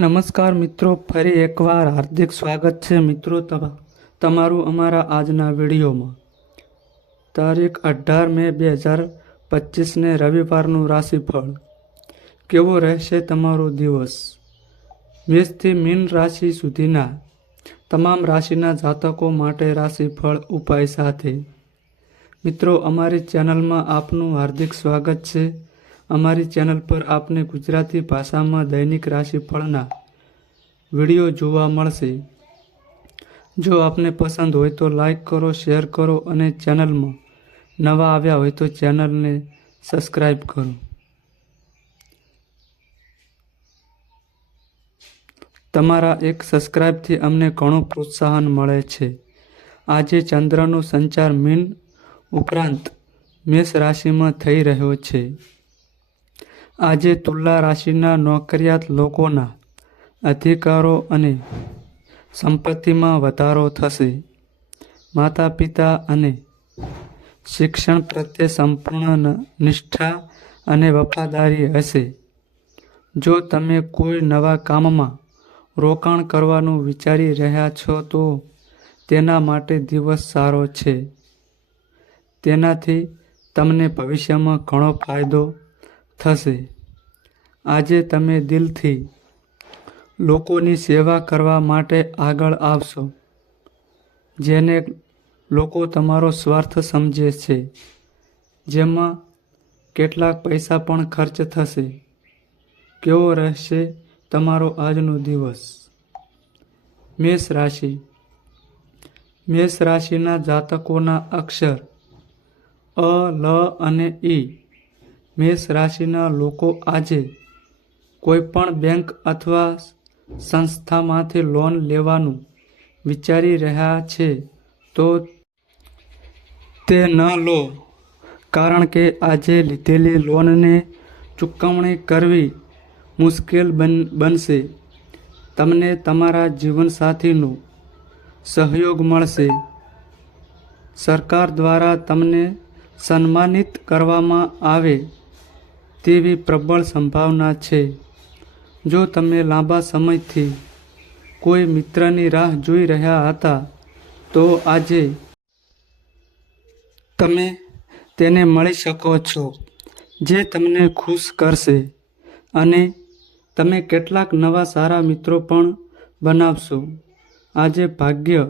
નમસ્કાર મિત્રો, ફરી એકવાર હાર્દિક સ્વાગત છે મિત્રો તમ- તમારું અમારા આજના વિડીયોમાં. તારીખ અઢાર મે બે હજાર પચીસને રવિવારનું રાશિફળ. કેવો રહેશે તમારો દિવસ? મેષથી મીન રાશિ સુધીના તમામ રાશિના જાતકો માટે રાશિફળ ઉપાય સાથે. મિત્રો, અમારી ચેનલમાં આપનું હાર્દિક સ્વાગત છે. અમારી ચેનલ પર આપને ગુજરાતી ભાષામાં દૈનિક રાશિફળના વીડિયો જોવા મળશે. જો આપને પસંદ હોય તો લાઈક કરો, શેર કરો અને ચેનલમાં નવા આવ્યા હોય તો ચેનલને સબસ્ક્રાઈબ કરો. તમારા એક સબસ્ક્રાઈબથી અમને ઘણું પ્રોત્સાહન મળે છે. આજે ચંદ્રનો સંચાર મીન ઉપરાંત મેષ રાશિમાં થઈ રહ્યો છે. આજે તુલા રાશિના નોકરિયાત લોકોના અધિકારો અને સંપત્તિમાં વધારો થશે. માતા પિતા અને શિક્ષણ પ્રત્યે સંપૂર્ણ નિષ્ઠા અને વફાદારી હશે. જો તમે કોઈ નવા કામમાં રોકાણ કરવાનું વિચારી રહ્યા છો, તો તેના માટે દિવસ સારો છે. તેનાથી તમને ભવિષ્યમાં ઘણો ફાયદો થશે. આજે તમે દિલથી લોકોની સેવા કરવા માટે આગળ આવશો, જેને લોકો તમારો સ્વાર્થ સમજે છે, જેમાં કેટલાક પૈસા પણ ખર્ચ થશે. કેવો રહેશે તમારો આજનો દિવસ? મેષ રાશિ. મેષ રાશિના જાતકોના અક્ષર અ, લ અને ઈ. મેષ રાશિના લોકો આજે કોઈ પણ બેંક અથવા સંસ્થામાંથી લોન લેવાનું વિચારી રહ્યા છે, તો તે ન લો. કારણ કે આજે લીધેલી લોનને ચૂકવણી કરવી મુશ્કેલ બન, બનશે. તમને તમારા જીવનસાથીનો સહયોગ મળશે. સરકાર દ્વારા તમને સન્માનિત કરવામાં આવે. તેવી પ્રબળ સંભાવના છે. જો તમે લાંબા સમયથી કોઈ મિત્રની રાહ જોઈ રહ્યા હતા, તો આજે તમે તેને મળી શકો છો, જે તમને ખુશ કરશે અને તમે કેટલાક નવા સારા મિત્રો પણ બનાવશો. આજે ભાગ્ય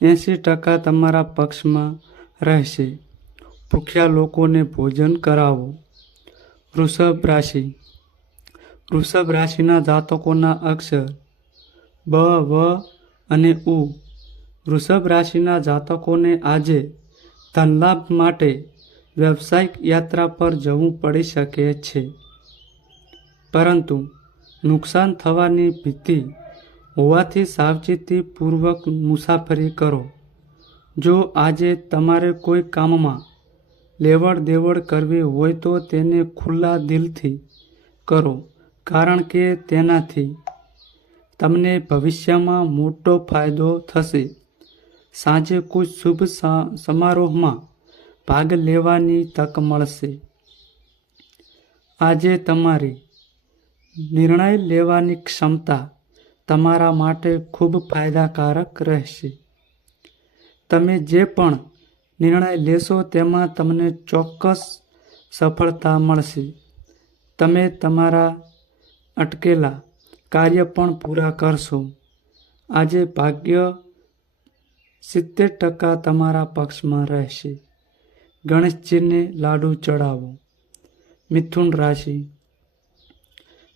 એંસી ટકા તમારા પક્ષમાં રહેશે. ભૂખ્યા લોકોને ભોજન કરાવો. વૃષભ રાશિ. વૃષભ રાશિના જાતકોના અક્ષર બ, વ અને ઉ. વૃષભ રાશિના જાતકોને આજે ધનલાભ માટે વ્યવસાયિક યાત્રા પર જવું પડી શકે છે. પરંતુ નુકસાન થવાની ભીતિ હોવાથી સાવચેતીપૂર્વક મુસાફરી કરો. જો આજે તમારે કોઈ કામમાં લેવડ દેવડ કરવી હોય તો તેને ખુલ્લા દિલથી કરો, કારણ કે તેનાથી તમને ભવિષ્યમાં મોટો ફાયદો થશે. સાંજે કોઈ શુભ સમારોહમાં ભાગ લેવાની તક મળશે. આજે તમારી નિર્ણય લેવાની ક્ષમતા તમારા માટે ખૂબ ફાયદાકારક રહેશે. તમે જે પણ નિર્ણય લેશો તેમાં તમને ચોક્કસ સફળતા મળશે. તમે તમારા અટકેલા કાર્ય પણ પૂરા કરશો. આજે ભાગ્ય સિત્તેર ટકા તમારા પક્ષમાં રહેશે. ગણેશજીને લાડુ ચડાવો. મિથુન રાશિ.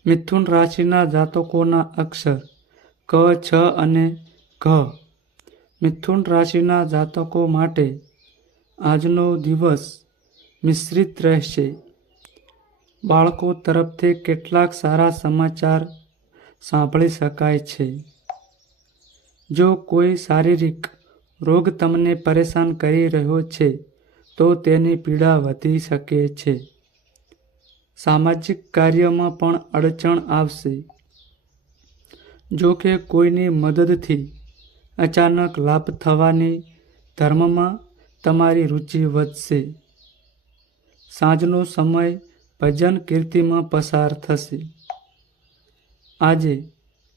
મિથુન રાશિના જાતકોના અક્ષર ક, છ અને ઘ. મિથુન રાશિના જાતકો માટે આજનો દિવસ મિશ્રિત રહેશે. બાળકો તરફથી કેટલાક સારા સમાચાર સાંભળી શકાય છે. જો કોઈ શારીરિક રોગ તમને પરેશાન કરી રહ્યો છે, તો તેની પીડા વધી શકે છે. સામાજિક કાર્યમાં પણ અડચણ આવશે. જો કે કોઈની મદદથી અચાનક લાભ થવાની ધર્મમાં તમારી રુચિ વધશે. સાંજનો સમય ભજન કીર્તિમાં પસાર થશે. આજે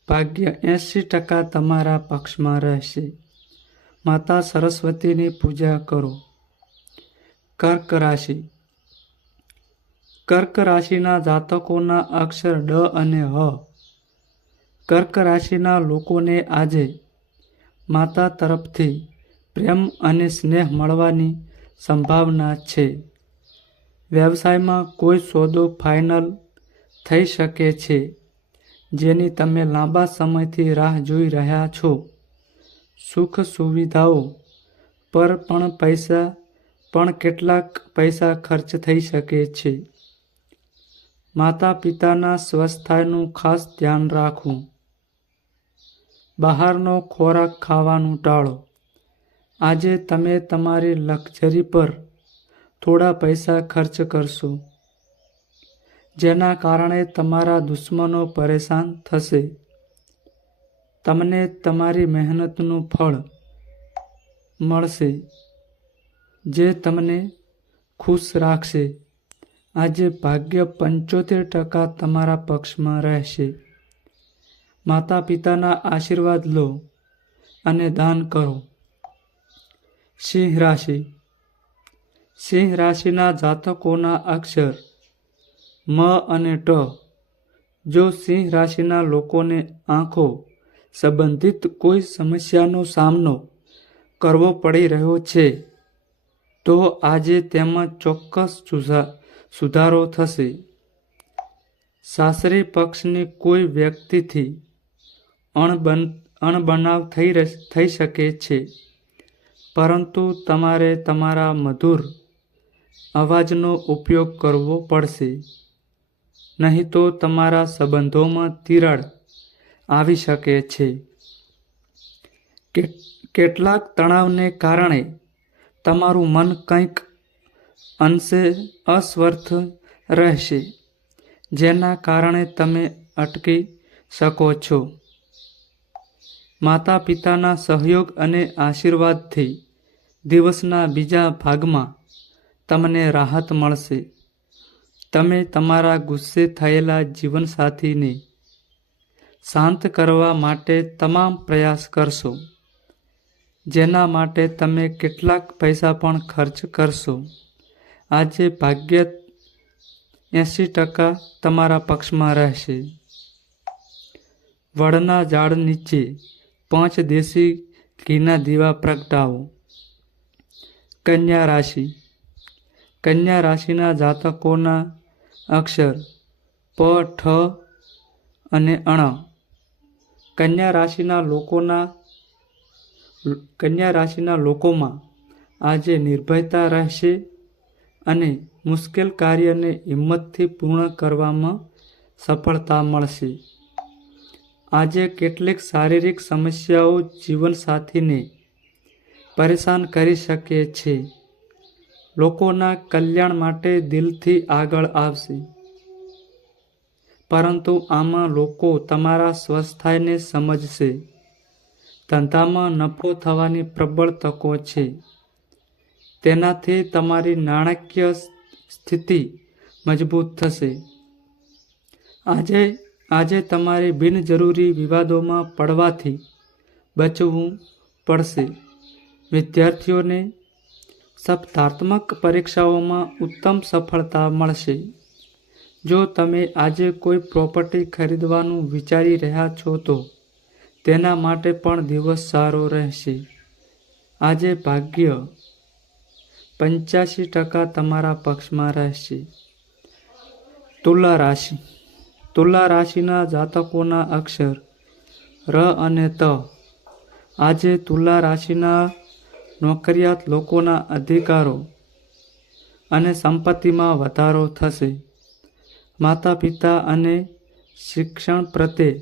ભાગ્ય એંસી ટકા તમારા પક્ષમાં રહેશે. માતા સરસ્વતીની પૂજા કરો. કર્ક રાશિ. કર્ક રાશિના જાતકોના અક્ષર ડ અને હ. કર્ક રાશિના લોકોને આજે માતા તરફથી પ્રેમ અને સ્નેહ મળવાની સંભાવના છે. વ્યવસાયમાં કોઈ સોદો ફાઇનલ થઈ શકે છે, જેની તમે લાંબા સમયથી રાહ જોઈ રહ્યા છો. સુખ સુવિધાઓ પર પણ પૈસા, પણ કેટલાક પૈસા ખર્ચ થઈ શકે છે. માતા પિતાના સ્વાસ્થ્યનું ખાસ ધ્યાન રાખવું. બહારનો ખોરાક ખાવાનું ટાળો. આજે તમે તમારી લક્ઝરી પર થોડા પૈસા ખર્ચ કરશો, જેના કારણે તમારા દુશ્મનો પરેશાન થશે. તમને તમારી મહેનતનું ફળ મળશે, જે તમને ખુશ રાખશે. આજે ભાગ્ય પંચોતેર ટકા તમારા પક્ષમાં રહેશે. માતા પિતાના આશીર્વાદ લો અને દાન કરો. સિંહ રાશિ. સિંહ રાશિના જાતકોના અક્ષર મ અને ટ. જો સિંહ રાશિના લોકોને આંખો સંબંધિત કોઈ સમસ્યાનો સામનો કરવો પડી રહ્યો છે, તો આજે તેમાં ચોક્કસ સુધા- સુધારો થશે. સાસરી પક્ષની કોઈ વ્યક્તિથી અણબન, અણબનાવ થઈ થઈ શકે છે. પરંતુ તમારે તમારા મધુર અવાજનો ઉપયોગ કરવો પડશે. નહીં તો તમારા સંબંધોમાં તિરાડ આવી શકે છે. કેટલાક તણાવને કારણે તમારું મન કંઈક અંશે અસ્વર્થ રહેશે, જેના કારણે તમે અટકી શકો છો. માતા પિતાના સહયોગ અને આશીર્વાદથી દિવસના બીજા ભાગમાં તમને રાહત મળશે. તમે તમારા ગુસ્સે થયેલા જીવનસાથીને શાંત કરવા માટે તમામ પ્રયાસ કરશો, જેના માટે તમે કેટલાક પૈસા પણ ખર્ચ કરશો. આજે ભાગ્ય એંસી ટકા તમારા પક્ષમાં રહેશે. વડના ઝાડ નીચે પાંચ દેશી ઘીના દીવા પ્રગટાવો. કન્યા રાશિ. કન્યા રાશિના જાતકોના અક્ષર પ, ઠ અને અણ. કન્યા રાશિના લોકોના કન્યા રાશિના લોકોમાં આજે નિર્ભયતા રહેશે અને મુશ્કેલ કાર્યને હિંમતથી પૂર્ણ કરવામાં સફળતા મળશે. આજે કેટલીક શારીરિક સમસ્યાઓ જીવનસાથીને પરેશાન કરી શકે છે લોકોના કલ્યાણ માટે દિલથી આગળ આવશે. પરંતુ આમાં લોકો તમારા સ્વસ્થાયને સમજશે. ધંધામાં નફો થવાની પ્રબળ તકો છે. તેનાથી તમારી નાણાકીય સ્થિતિ મજબૂત થશે. આજે આજે તમારે બિનજરૂરી વિવાદોમાં પડવાથી બચવું પડશે. વિદ્યાર્થીઓને સ્પર્ધાત્મક પરીક્ષાઓમાં ઉત્તમ સફળતા મળશે. જો તમે આજે કોઈ પ્રોપર્ટી ખરીદવાનું વિચારી રહ્યા છો તો તેના માટે પણ દિવસ સારો રહેશે. આજે ભાગ્ય પંચ્યાસી ટકા તમારા પક્ષમાં રહેશે. તુલા રાશિ. તુલા રાશિના જાતકોના અક્ષર ર અને ત. આજે તુલા રાશિના નોકરિયાત લોકોના અધિકારો અને સંપત્તિમાં વધારો થશે. માતા પિતા અને શિક્ષણ પ્રત્યે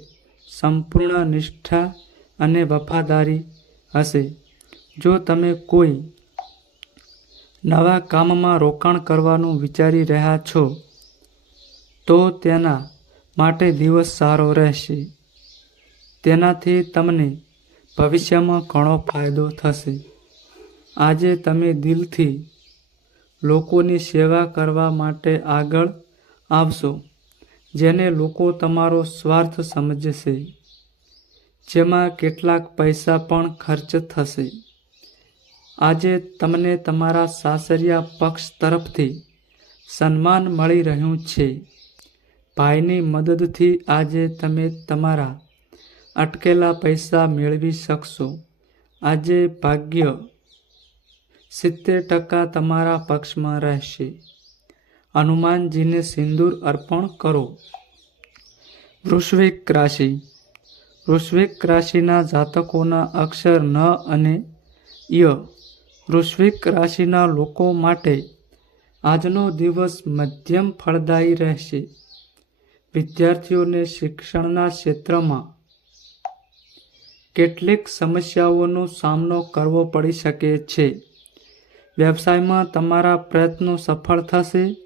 સંપૂર્ણ નિષ્ઠા અને વફાદારી હશે. જો તમે કોઈ નવા કામમાં રોકાણ કરવાનું વિચારી રહ્યા છો, તો તેના માટે દિવસ સારો રહેશે. તેનાથી તમને ભવિષ્યમાં ઘણો ફાયદો થશે. આજે તમે દિલથી લોકોની સેવા કરવા માટે આગળ આવશો, જેને લોકો તમારો સ્વાર્થ સમજશે, જેમાં કેટલાક પૈસા પણ ખર્ચ થશે. આજે તમને તમારા સાસરિયા પક્ષ તરફથી સન્માન મળી રહ્યું છે. ભાઈની મદદથી આજે તમે તમારા અટકેલા પૈસા મેળવી શકશો. આજે ભાગ્ય સિત્તેર ટકા તમારા પક્ષમાં રહેશે. હનુમાનજીને સિંદૂર અર્પણ કરો. વૃશ્વિક રાશિ. વૃશ્વિક રાશિના જાતકોના અક્ષર ન અને ય. વૃશ્વિક રાશિના લોકો માટે આજનો દિવસ મધ્યમ ફળદાયી રહેશે. વિદ્યાર્થીઓને શિક્ષણના ક્ષેત્રમાં કેટલીક સમસ્યાઓનો સામનો કરવો પડી શકે છે. વ્યવસાયમાં તમારા પ્રયત્નો સફળ થશે,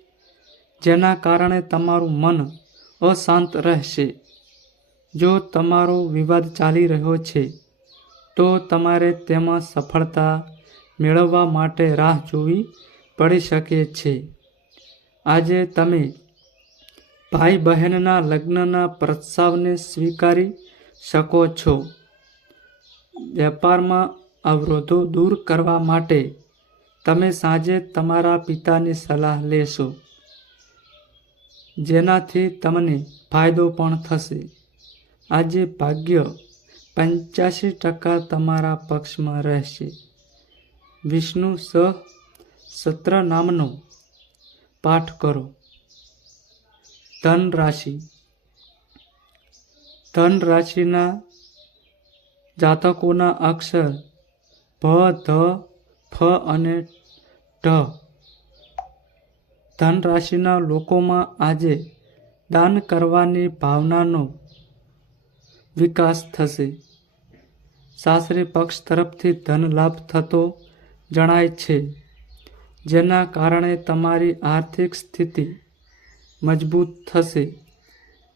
જેના કારણે તમારું મન અશાંત રહેશે. જો તમારો વિવાદ ચાલી રહ્યો છે, તો તમારે તેમાં સફળતા મેળવવા માટે રાહ જોવી પડી શકે છે. આજે તમે ભાઈ બહેનના લગ્નના પ્રસ્તાવને સ્વીકારી શકો છો. વેપારમાં અવરોધો દૂર કરવા માટે તમે સાંજે તમારા પિતાની સલાહ લેશો. જેનાથી તમને ફાયદો પણ થશે. આજે ભાગ્ય પંચ્યાસી ટકા તમારા પક્ષમાં રહેશે. વિષ્ણુ સહ સત્ર નામનો પાઠ કરો. ધન રાશિ. ધન રાશિના જાતકોના અક્ષર ભ, ધ ફ અને ઢ ધન રાશિના લોકોમાં આજે દાન કરવાની ભાવનાનો વિકાસ થશે. સાસરી પક્ષ તરફથી ધન લાભ થતો જણાય છે, જેના કારણે તમારી આર્થિક સ્થિતિ મજબૂત થશે.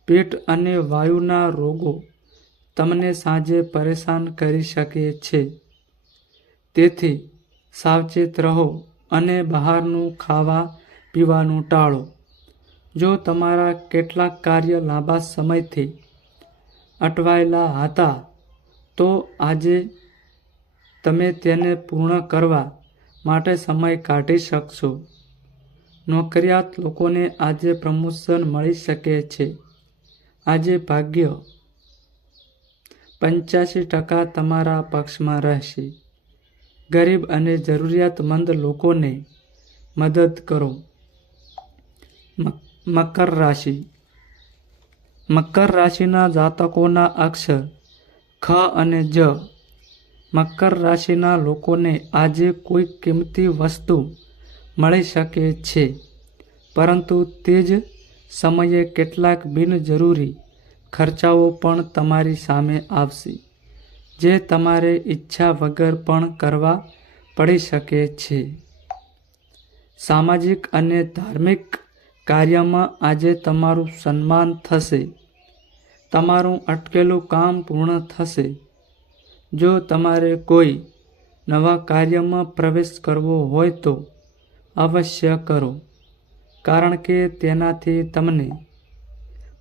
પેટ અને વાયુના રોગો તમને સાંજે પરેશાન કરી શકે છે. તેથી સાવચેત રહો અને બહારનું ખાવા પીવાનું ટાળો. જો તમારા કેટલાક કાર્ય લાંબા સમયથી અટવાયેલા હતા, તો આજે તમે તેને પૂર્ણ કરવા માટે સમય કાઢી શકશો. નોકરિયાત લોકોને આજે પ્રમોશન મળી શકે છે. આજે ભાગ્ય પંચ્યાસી ટકા તમારા પક્ષમાં રહેશે. ગરીબ અને જરૂરિયાતમંદ લોકોને મદદ કરો. મકર રાશિ. મકર રાશિના જાતકોના અક્ષર ખ અને જ. મકર રાશિના લોકોને આજે કોઈ કિંમતી વસ્તુ મળી શકે છે, પરંતુ તે જ સમયે કેટલાક બિનજરૂરી ખર્ચાઓ પણ તમારી સામે આવશે. જે તમારે ઈચ્છા વગર પણ કરવા પડી શકે છે. સામાજિક અને ધાર્મિક કાર્યમાં આજે તમારું સન્માન થશે. તમારું અટકેલું કામ પૂર્ણ થશે. જો તમારે કોઈ નવા કાર્યમાં પ્રવેશ કરવો હોય તો અવશ્ય કરો, કારણ કે તેનાથી તમને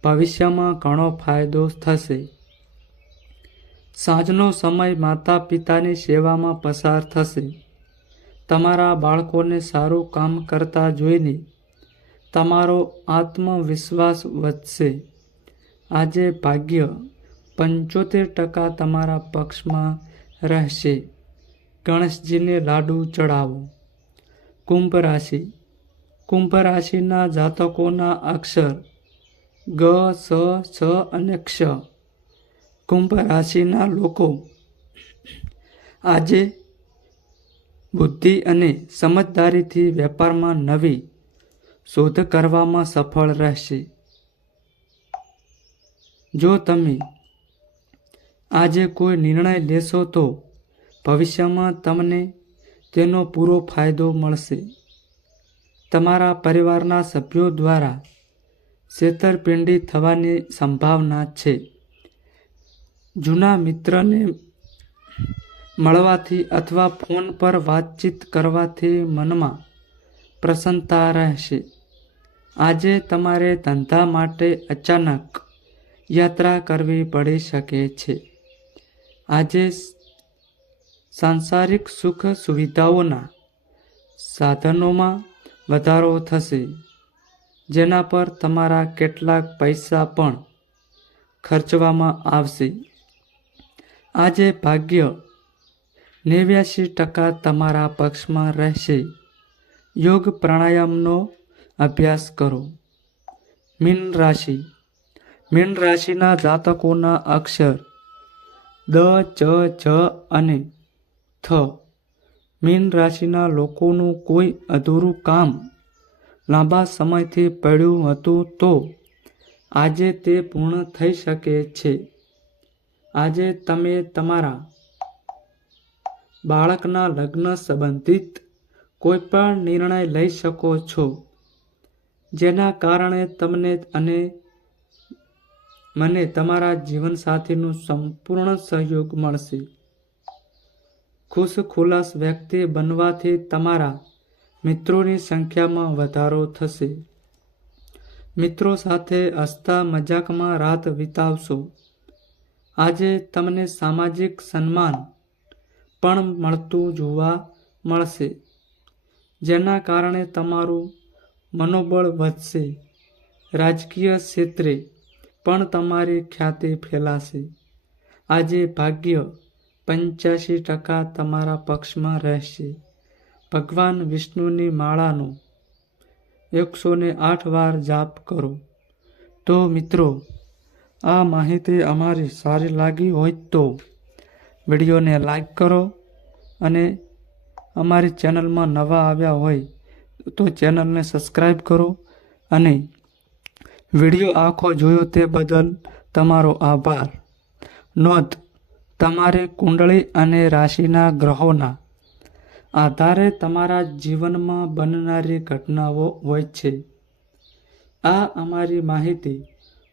ભવિષ્યમાં ઘણો ફાયદો થશે. સાંજનો સમય માતા પિતાની સેવામાં પસાર થશે. તમારા બાળકોને સારું કામ કરતા જોઈને તમારો આત્મવિશ્વાસ વધશે. આજે ભાગ્ય પંચોતેર ટકા તમારા પક્ષમાં રહેશે. ગણેશજીને લાડુ ચડાવો. કુંભ રાશિ. કુંભ રાશિના જાતકોના અક્ષર ગ, સ, છ અને ક્ષ. કુંભ રાશિના લોકો. આજે બુદ્ધિ અને સમજદારીથી વેપારમાં નવી શોધ કરવામાં સફળ રહેશે. જો તમે આજે કોઈ નિર્ણય લેશો તો ભવિષ્યમાં તમને તેનો પૂરો ફાયદો મળશે. તમારા પરિવારના સભ્યો દ્વારા છેતરપિંડી થવાની સંભાવના છે. જૂના મિત્રને મળવાથી અથવા ફોન પર વાતચીત કરવાથી મનમાં પ્રસન્નતા રહેશે. આજે તમારે ધંધા માટે અચાનક યાત્રા કરવી પડી શકે છે. આજે સાંસારિક સુખ સુવિધાઓના સાધનોમાં વધારો થશે, જેના પર તમારા કેટલાક પૈસા પણ ખર્ચવામાં આવશે. આજે ભાગ્ય નેવ્યાસી ટકા તમારા પક્ષમાં રહેશે. યોગ પ્રાણાયામનો અભ્યાસ કરો. મીન રાશિ. મીન રાશિના જાતકોના અક્ષર દ, ચ, જ અને થ. મીન રાશિના લોકોનું કોઈ અધૂરું કામ લાંબા સમયથી પડ્યું હતું તો આજે તે પૂર્ણ થઈ શકે છે. આજે તમે તમારા બાળકના લગ્ન સંબંધિત કોઈ પણ નિર્ણય લઈ શકો છો, જેના કારણે તમને અને મને તમારા જીવનસાથીનું સંપૂર્ણ સહયોગ મળશે. ખુશ ખુલાસ વ્યક્તિ બનવાથી તમારા મિત્રોની સંખ્યામાં વધારો થશે. મિત્રો સાથે હસતા મજાકમાં રાત વિતાવશો. આજે તમને સામાજિક સન્માન પણ મળતું જોવા મળશે, જેના કારણે તમારું મનોબળ વધશે. રાજકીય ક્ષેત્રે પણ તમારી ખ્યાતિ ફેલાશે. આજે ભાગ્ય પંચ્યાસી ટકા તમારા પક્ષમાં રહેશે. ભગવાન વિષ્ણુની માળાનો એકસો ને આઠ વાર જાપ કરો. તો મિત્રો આ માહિતી અમારી સારી લાગી હોય તો વિડીયોને લાઈક કરો અને અમારી ચેનલમાં નવા આવ્યા હોય તો ચેનલને સબસ્ક્રાઈબ કરો અને વીડિયો આખો જોયો તે બદલ તમારો આભાર. નોંધ, તમારે કુંડળી અને રાશિના ગ્રહોના આધારે તમારા જીવનમાં બનનારી ઘટનાઓ હોય છે. આ અમારી માહિતી